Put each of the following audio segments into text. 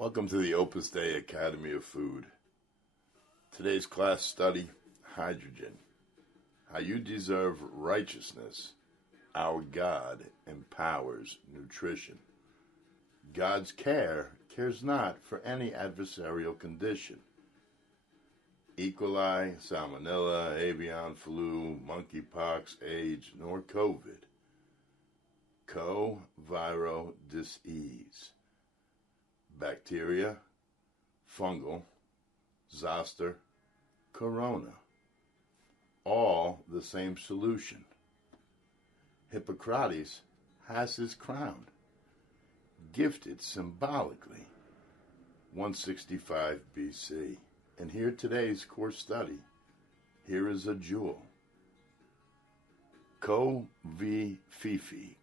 Welcome to the Opus Dei Academy of Food. Today's class study, hydrogen. How you deserve righteousness. Our God empowers nutrition. God's care cares not for any adversarial condition. E. coli, salmonella, avian flu, monkeypox, AIDS, nor COVID. Co-viro disease. Bacteria, fungal, zoster, corona. All the same solution. Hippocrates has his crown, gifted symbolically, 165 BC. And here today's course study. Here is a jewel. Cov-Fifi.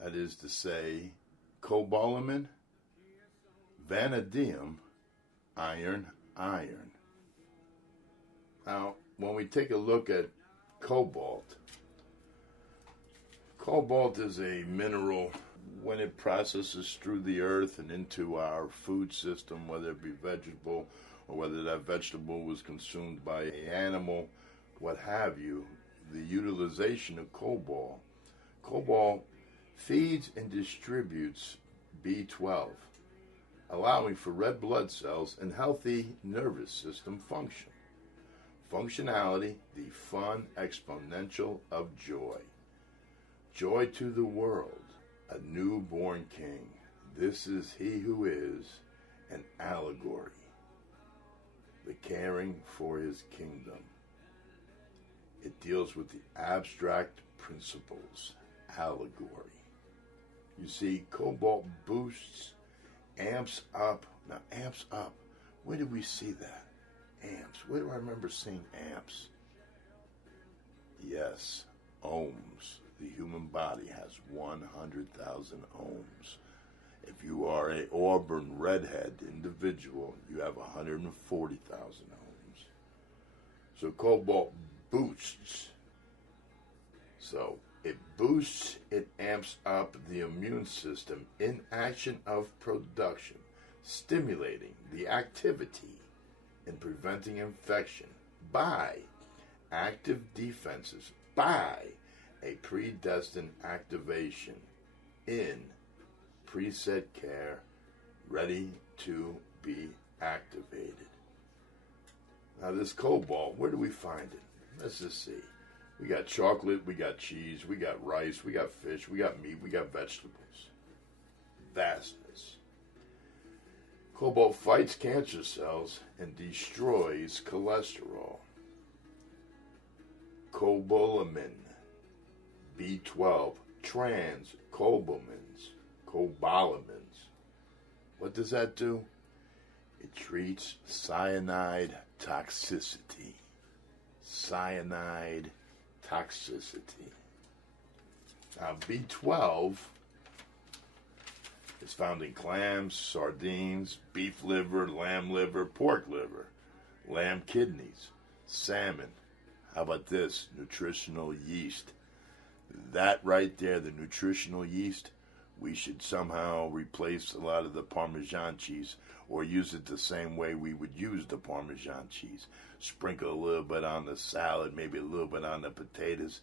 That is to say, cobalamin, vanadium, iron. Now, when we take a look at cobalt is a mineral. When it processes through the earth and into our food system, whether it be vegetable or whether that vegetable was consumed by an animal, what have you, the utilization of cobalt feeds and distributes B12, allowing for red blood cells and healthy nervous system function. Functionality, the fun exponential of joy. Joy to the world, a newborn king. This is he who is an allegory, the caring for his kingdom. It deals with the abstract principles, allegory. You see, cobalt boosts, amps up. Now, amps up, where did we see that? Amps. Where do I remember seeing amps? Yes, ohms. The human body has 100,000 ohms. If you are an auburn redhead individual, you have 140,000 ohms. So cobalt boosts. So it boosts, it amps up the immune system in action of production, stimulating the activity in preventing infection by active defenses, by a predestined activation in preset care, ready to be activated. Now this cobalt, where do we find it? Let's just see. We got chocolate, we got cheese, we got rice, we got fish, we got meat, we got vegetables. Vastness. Cobalt fights cancer cells and destroys cholesterol. Cobalamin, B12, cobalamins. What does that do? It treats cyanide toxicity. Cyanide toxicity. Now, B12 is found in clams, sardines, beef liver, lamb liver, pork liver, lamb kidneys, salmon. How about this? Nutritional yeast. That right there, the nutritional yeast, we should somehow replace a lot of the Parmesan cheese or use it the same way we would use the Parmesan cheese. Sprinkle a little bit on the salad, maybe a little bit on the potatoes.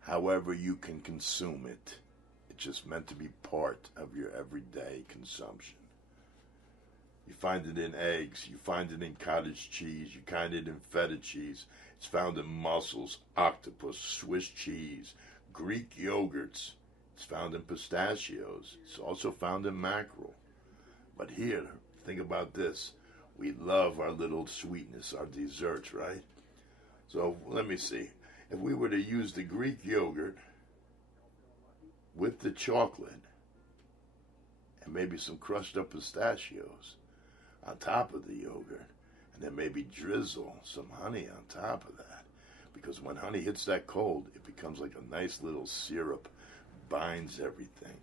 However you can consume it. It's just meant to be part of your everyday consumption. You find it in eggs. You find it in cottage cheese. You find it in feta cheese. It's found in mussels, octopus, Swiss cheese, Greek yogurts. It's found in pistachios. It's also found in mackerel. But here, think about this. We love our little sweetness, our desserts, right? So let me see. If we were to use the Greek yogurt with the chocolate and maybe some crushed up pistachios on top of the yogurt, and then maybe drizzle some honey on top of that, because when honey hits that cold, it becomes like a nice little syrup, binds everything.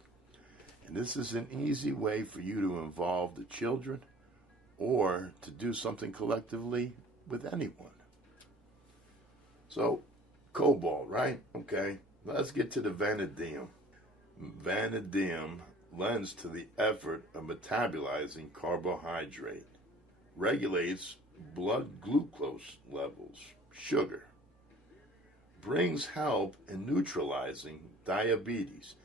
And this is an easy way for you to involve the children or to do something collectively with anyone. So, cobalt, right? Okay, let's get to the vanadium. Vanadium lends to the effort of metabolizing carbohydrate, regulates blood glucose levels, sugar, brings help in neutralizing diabetes,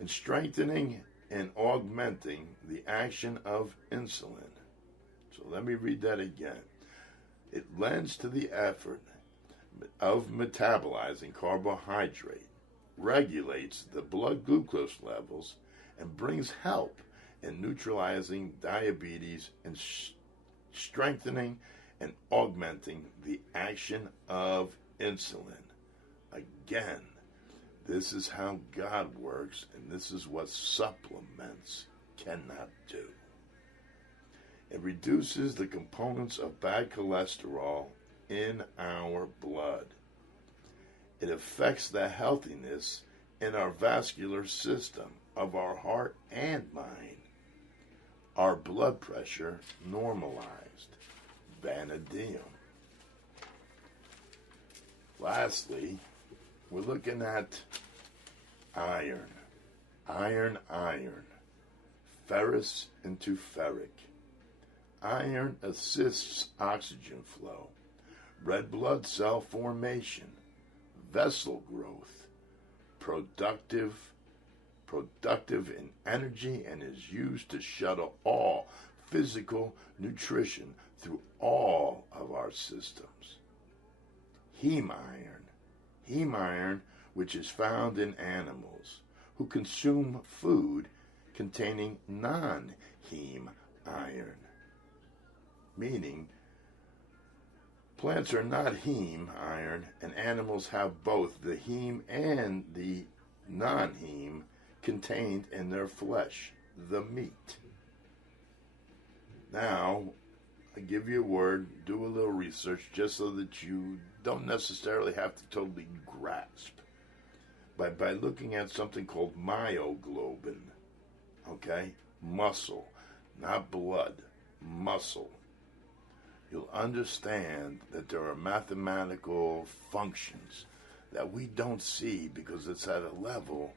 and strengthening and augmenting the action of insulin. So let me read that again. It lends to the effort of metabolizing carbohydrate, regulates the blood glucose levels, and brings help in neutralizing diabetes and strengthening and augmenting the action of insulin. Again, this is how God works, and this is what supplements cannot do. It reduces the components of bad cholesterol in our blood. It affects the healthiness in our vascular system of our heart and mind. Our blood pressure normalized. Vanadium. Lastly, we're looking at iron. Iron. Ferrous into ferric. Iron assists oxygen flow, red blood cell formation, vessel growth, productive in energy, and is used to shuttle all physical nutrition through all of our systems. Heme iron, which is found in animals who consume food containing non-heme iron, meaning plants are not heme iron, and animals have both the heme and the non-heme contained in their flesh, the meat. Now, I give you a word, do a little research just so that you don't necessarily have to totally grasp. By looking at something called myoglobin, okay? Muscle, not blood, muscle. You'll understand that there are mathematical functions that we don't see because it's at a level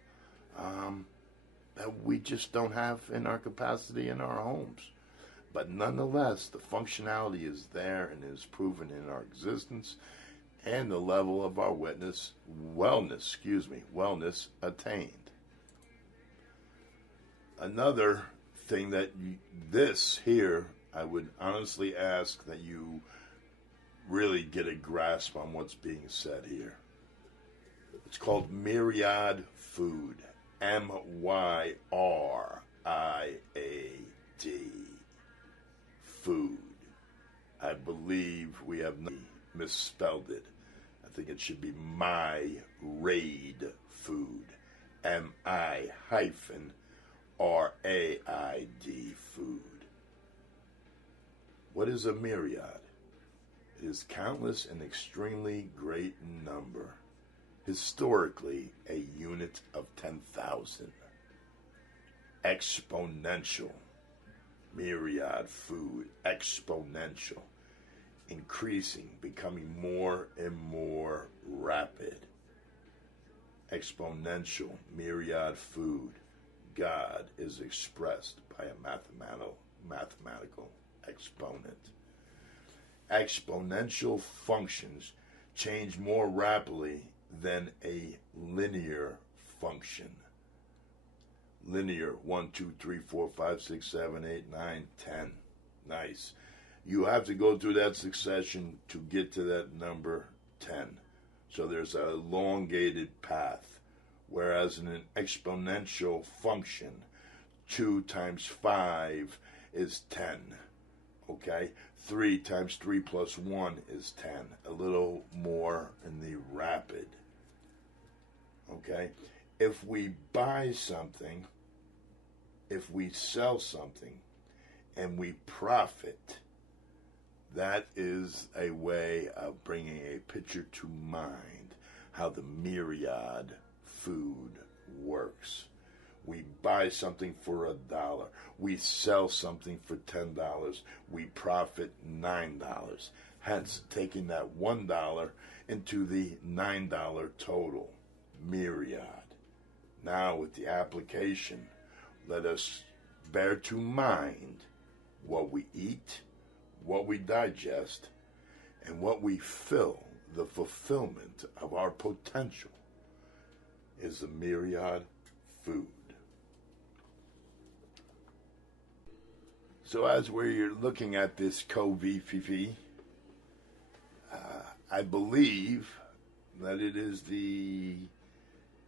that we just don't have in our capacity in our homes. But nonetheless, the functionality is there and is proven in our existence, and the level of our wellness attained. Another thing that I would honestly ask that you really get a grasp on what's being said here. It's called myriad food. MYRIAD. Food. I believe we have misspelled it. I think it should be MyRaid food. MI-RAID food. What is a myriad? It is countless and extremely great number. Historically, a unit of 10,000. Exponential. Myriad food. Exponential. Increasing, becoming more and more rapid. Exponential. Myriad food. God is expressed by a mathematical exponent. Exponential functions change more rapidly than a linear function. Linear, 1, 2, 3, 4, 5, 6, 7, 8, 9, 10. Nice. You have to go through that succession to get to that number 10. So there's an elongated path. Whereas in an exponential function, 2 times 5 is 10. Okay? 3 times 3 plus 1 is 10. A little more in the rapid. Okay? If we buy something, if we sell something, and we profit, that is a way of bringing a picture to mind how the myriad food works. We buy something for $1. We sell something for $10. We profit $9. Hence, taking that $1 into the $9 total, myriad. Now with the application, let us bear to mind what we eat, what we digest, and what we fill. The fulfillment of our potential is a myriad food. So as we're looking at this COVID, I believe that it is the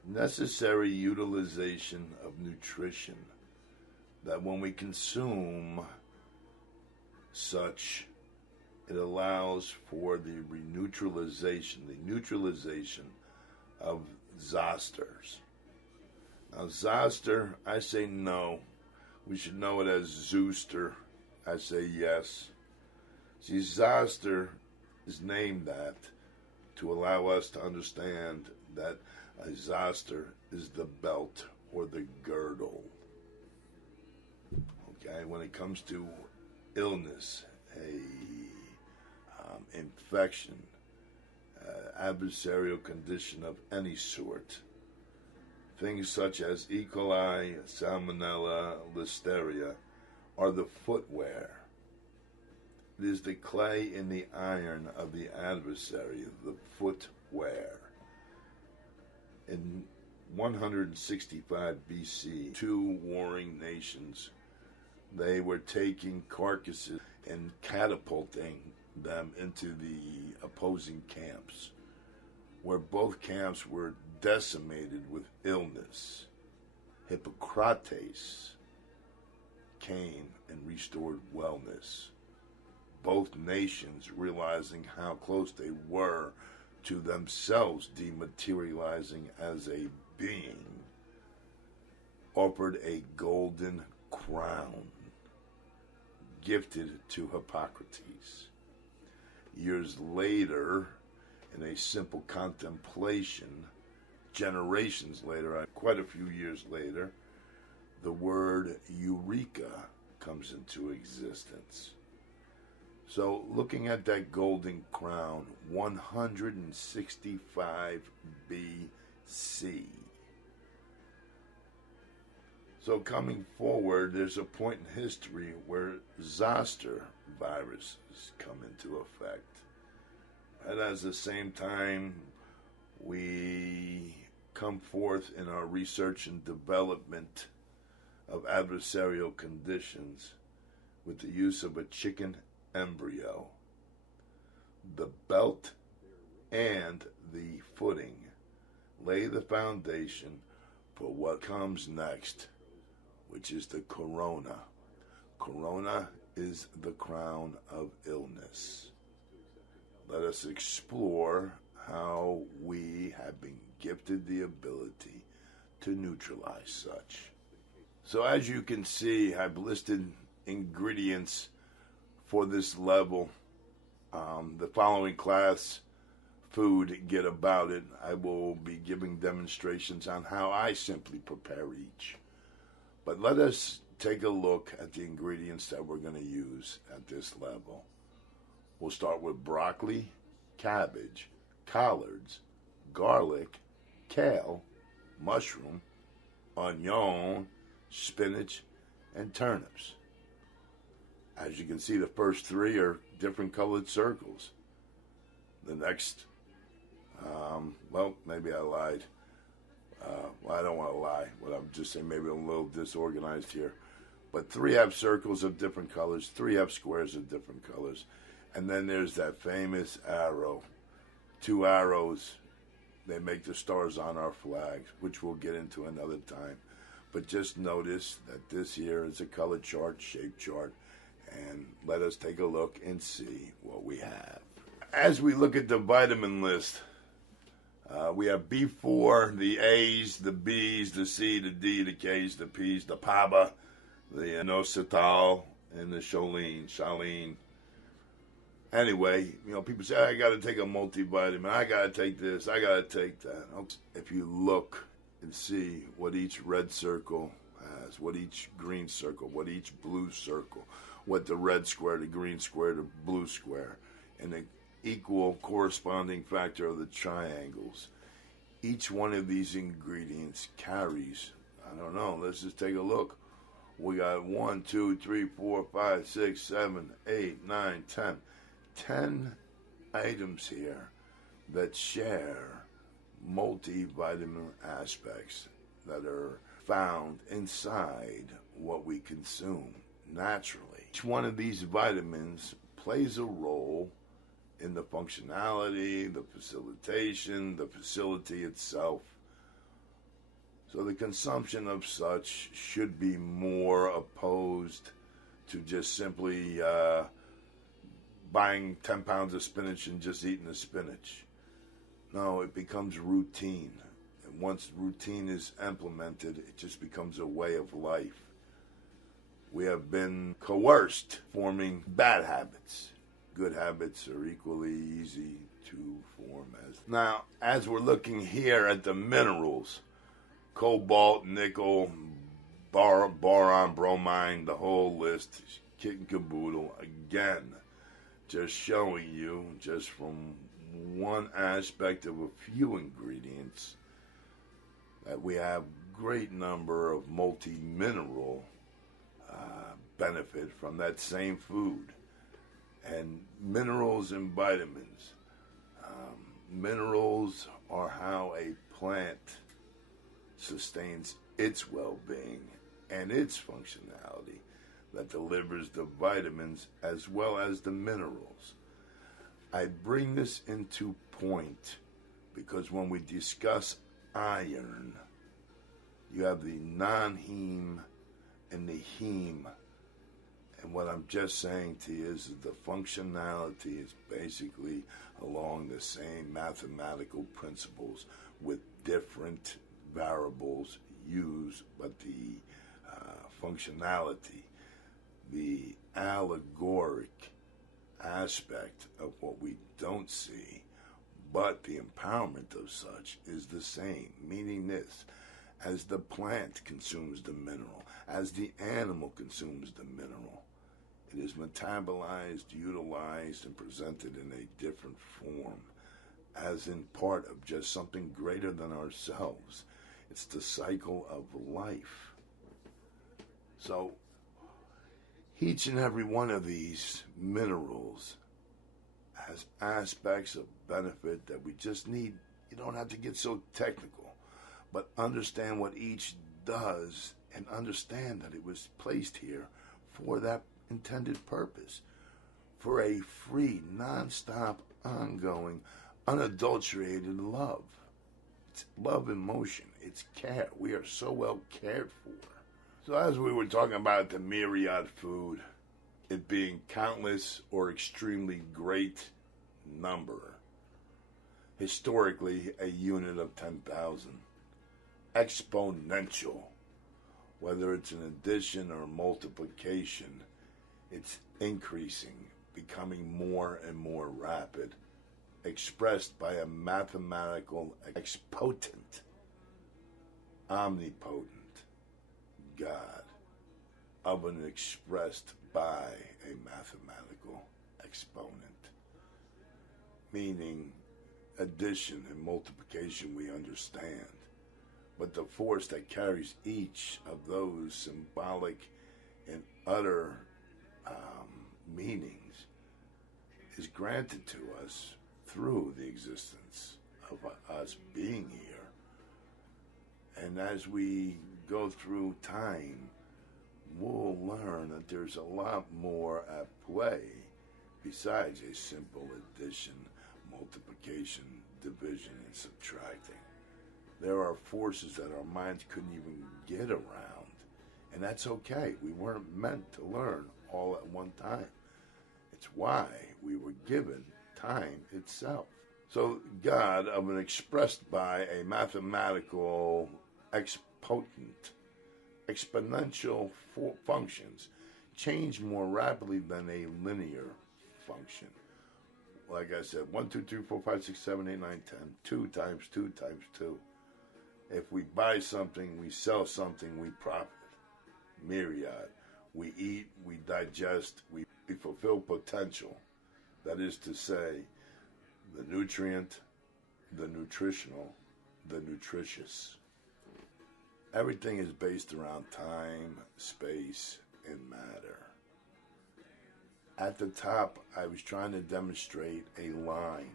necessary utilization of nutrition, that when we consume such, it allows for the neutralization of zosters. Now, zoster, I say no. We should know it as zooster. I say yes. See, zoster is named that to allow us to understand that a zoster is the belt or the girdle. Okay, when it comes to illness, infection, adversarial condition of any sort, things such as E. coli, salmonella, listeria, are the footwear. It is the clay in the iron of the adversary, the footwear. In 165 BC, two warring nations, they were taking carcasses and catapulting them into the opposing camps, where both camps were decimated with illness. Hippocrates came and restored wellness. Both nations, realizing how close they were to themselves dematerializing as a being, offered a golden crown gifted to Hippocrates. Years later, in a simple contemplation, generations later, quite a few years later, the word eureka comes into existence. So looking at that golden crown, 165 BC. So coming forward, there's a point in history where zoster viruses come into effect. And at the same time, we come forth in our research and development of adversarial conditions with the use of a chicken embryo. The belt and the footing lay the foundation for what comes next, which is the corona. Corona is the crown of illness. Let us explore how we have been gifted the ability to neutralize such. So as you can see, I've listed ingredients for this level. The following class, Food, Get About It, I will be giving demonstrations on how I simply prepare each. But let us take a look at the ingredients that we're going to use at this level. We'll start with broccoli, cabbage, collards, garlic, kale, mushroom, onion, spinach, and turnips. As you can see, the first three are different colored circles. The next, well, maybe I lied. Well, I don't want to lie, but I'm just saying maybe I'm a little disorganized here. But three have circles of different colors, three have squares of different colors. And then there's that famous arrow. Two arrows, they make the stars on our flags, which we'll get into another time. But just notice that this here is a color chart, shape chart, and let us take a look and see what we have. As we look at the vitamin list, we have B4, the A's, the B's, the C, the D, the K's, the P's, the PABA, the inositol, and the choline. Anyway, people say, I got to take a multivitamin, I got to take this, I got to take that. If you look and see what each red circle has, what each green circle, what each blue circle, what the red square, the green square, the blue square, and equal corresponding factor of the triangles. Each one of these ingredients carries, I don't know, let's just take a look. We got 1, 2, 3, 4, 5, 6, 7, 8, 9, 10. 10 items here that share multivitamin aspects that are found inside what we consume naturally. Each one of these vitamins plays a role in the functionality, the facilitation, the facility itself. So the consumption of such should be more opposed to just simply buying 10 pounds of spinach and just eating the spinach. No, it becomes routine. And once routine is implemented, it just becomes a way of life. We have been coerced forming bad habits. Good habits are equally easy to form as. Now, as we're looking here at the minerals, cobalt, nickel, boron, bromine, the whole list, kit and caboodle, again, just showing you, just from one aspect of a few ingredients, that we have great number of multi-mineral benefit from that same food. And minerals and vitamins. Minerals are how a plant sustains its well-being and its functionality that delivers the vitamins as well as the minerals. I bring this into point because when we discuss iron, you have the non-heme and the heme. And what I'm just saying to you is that the functionality is basically along the same mathematical principles with different variables used, but the functionality, the allegoric aspect of what we don't see, but the empowerment of such is the same, meaning this: as the plant consumes the mineral, as the animal consumes the mineral, it is metabolized, utilized, and presented in a different form, as in part of just something greater than ourselves. It's the cycle of life. So, each and every one of these minerals has aspects of benefit that we just need. You don't have to get so technical, but understand what each does and understand that it was placed here for that intended purpose, for a free, non-stop, ongoing, unadulterated love. It's love in motion. It's care. We are so well cared for. So as we were talking about the myriad food, it being countless or extremely great number, historically a unit of 10,000, exponential, whether it's an addition or multiplication, it's increasing, becoming more and more rapid, expressed by a mathematical expotent, omnipotent God, of an expressed by a mathematical exponent. Meaning, addition and multiplication we understand, but the force that carries each of those symbolic and utter meanings is granted to us through the existence of us being here. And as we go through time, we'll learn that there's a lot more at play besides a simple addition, multiplication, division, and subtracting. There are forces that our minds couldn't even get around, and that's okay. We weren't meant to learn all at one time. It's why we were given time itself. So God, of an expressed by a mathematical expotent, exponential functions, change more rapidly than a linear function. Like I said, 1, 2, 3, 4, 5, 6, 7, 8, 9, 10. 2 times 2 times 2. If we buy something, we sell something, we profit. Myriad. We eat, we digest, we fulfill potential. That is to say, the nutrient, the nutritional, the nutritious. Everything is based around time, space, and matter. At the top, I was trying to demonstrate a line.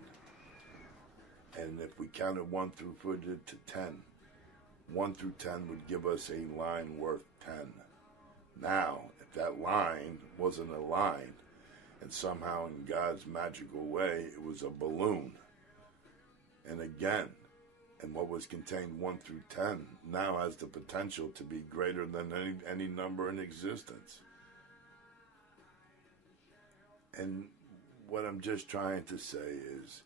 And if we counted 1 through 10, 1 through 10 would give us a line worth 10. Now, if that line wasn't a line, and somehow in God's magical way, it was a balloon. And again, and what was contained 1 through 10 now has the potential to be greater than any number in existence. And what I'm just trying to say is,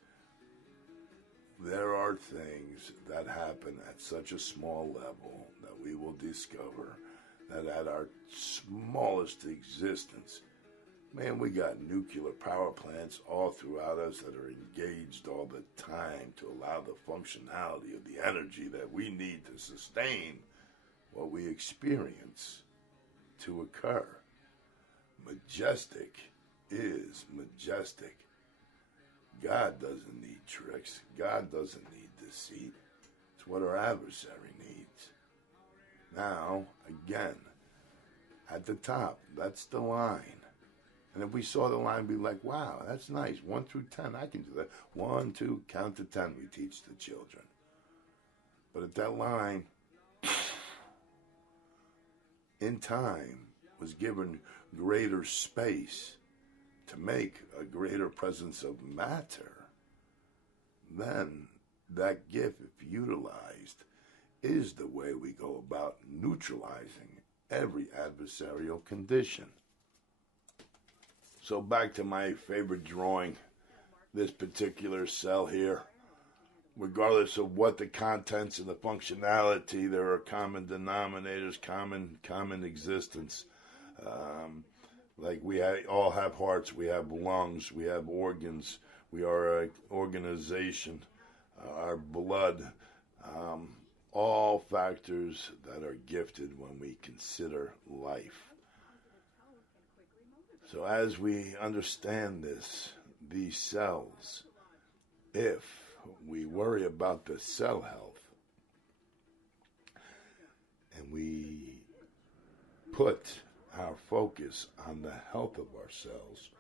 there are things that happen at such a small level that we will discover that at our smallest existence, man, we got nuclear power plants all throughout us that are engaged all the time to allow the functionality of the energy that we need to sustain what we experience to occur. Majestic is majestic. God doesn't need tricks. God doesn't need deceit. It's what our adversary needs. Now, again, at the top, that's the line. And if we saw the line, we'd be like, wow, that's nice. 1 through 10, I can do that. 1, 2, count to 10, we teach the children. But at that line, in time, was given greater space to make a greater presence of matter, then that gift, if utilized, is the way we go about neutralizing every adversarial condition. So back to my favorite drawing, this particular cell here. Regardless of what the contents and the functionality, there are common denominators, common existence. Like we all have hearts, we have lungs, we have organs, we are an organization, our blood, all factors that are gifted when we consider life. So as we understand this, these cells, if we worry about the cell health and we put our focus on the health of our cells,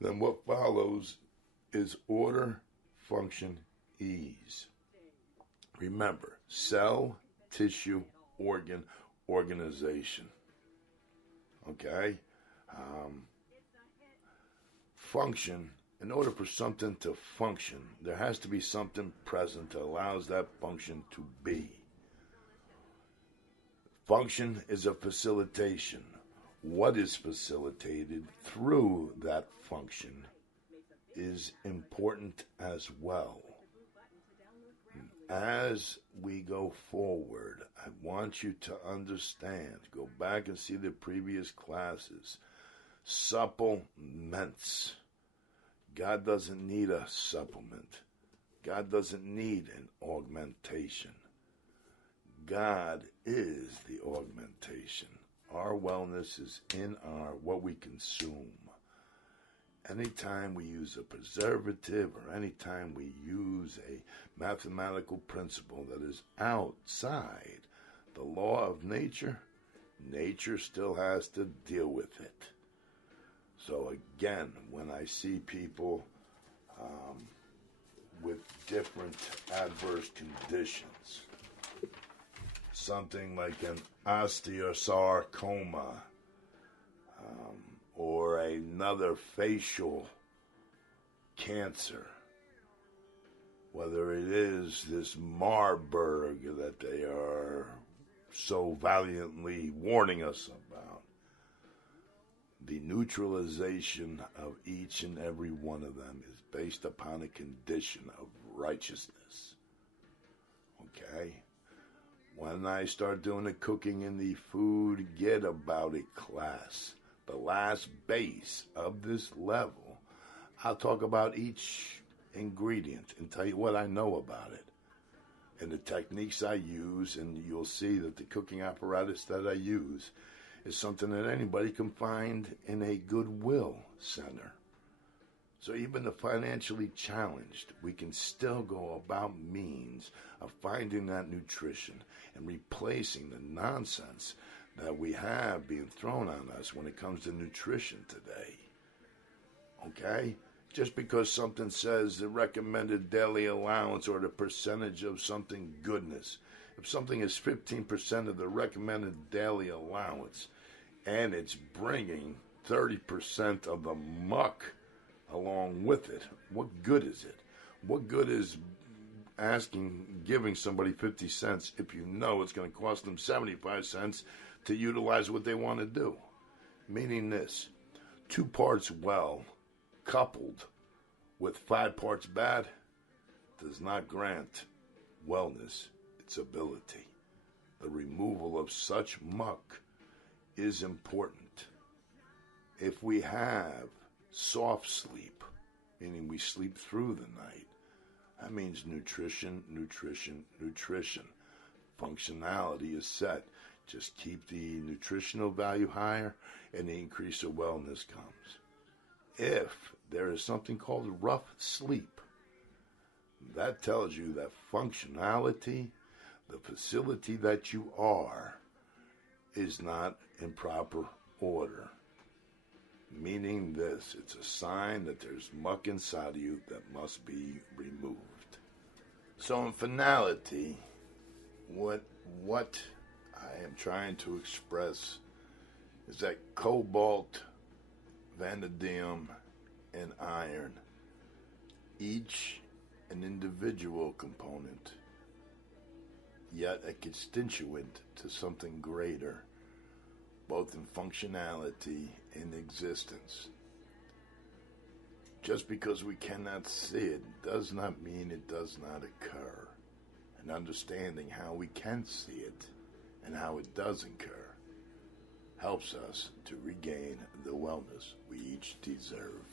then what follows is order, function, ease. Remember, cell, tissue, organ, organization. Okay? Function, in order for something to function, there has to be something present that allows that function to be. Function is a facilitation. What is facilitated through that function is important as well. As we go forward, I want you to understand, go back and see the previous classes, supplements. God doesn't need a supplement. God doesn't need an augmentation. God is the augmentation. Our wellness is in what we consume. Anytime we use a preservative or anytime we use a mathematical principle that is outside the law of nature, nature still has to deal with it. So again, when I see people with different adverse conditions, something like an osteosarcoma, or another facial cancer, whether it is this Marburg that they are so valiantly warning us about, the neutralization of each and every one of them is based upon a condition of righteousness. Okay? When I start doing the cooking and the food, get about it class. The last base of this level, I'll talk about each ingredient and tell you what I know about it and the techniques I use, and you'll see that the cooking apparatus that I use is something that anybody can find in a Goodwill center. So even the financially challenged, we can still go about means of finding that nutrition and replacing the nonsense that we have being thrown on us when it comes to nutrition today. Okay? Just because something says the recommended daily allowance or the percentage of something goodness. If something is 15% of the recommended daily allowance and it's bringing 30% of the muck along with it, what good is it? What good is giving somebody 50 cents if you know it's going to cost them 75 cents to utilize what they want to do? Meaning this, 2 parts well coupled with 5 parts bad does not grant wellness its ability. The removal of such muck is important. If we have soft sleep, meaning we sleep through the night, that means nutrition, nutrition, nutrition. Functionality is set. Just keep the nutritional value higher and the increase of wellness comes. If there is something called rough sleep, that tells you that functionality, the facility that you are, is not in proper order. Meaning this, it's a sign that there's muck inside of you that must be removed. So in finality, what I am trying to express is that cobalt, vanadium, and iron, each an individual component, yet a constituent to something greater, both in functionality and existence. Just because we cannot see it does not mean it does not occur. And understanding how we can see it and how it does occur helps us to regain the wellness we each deserve.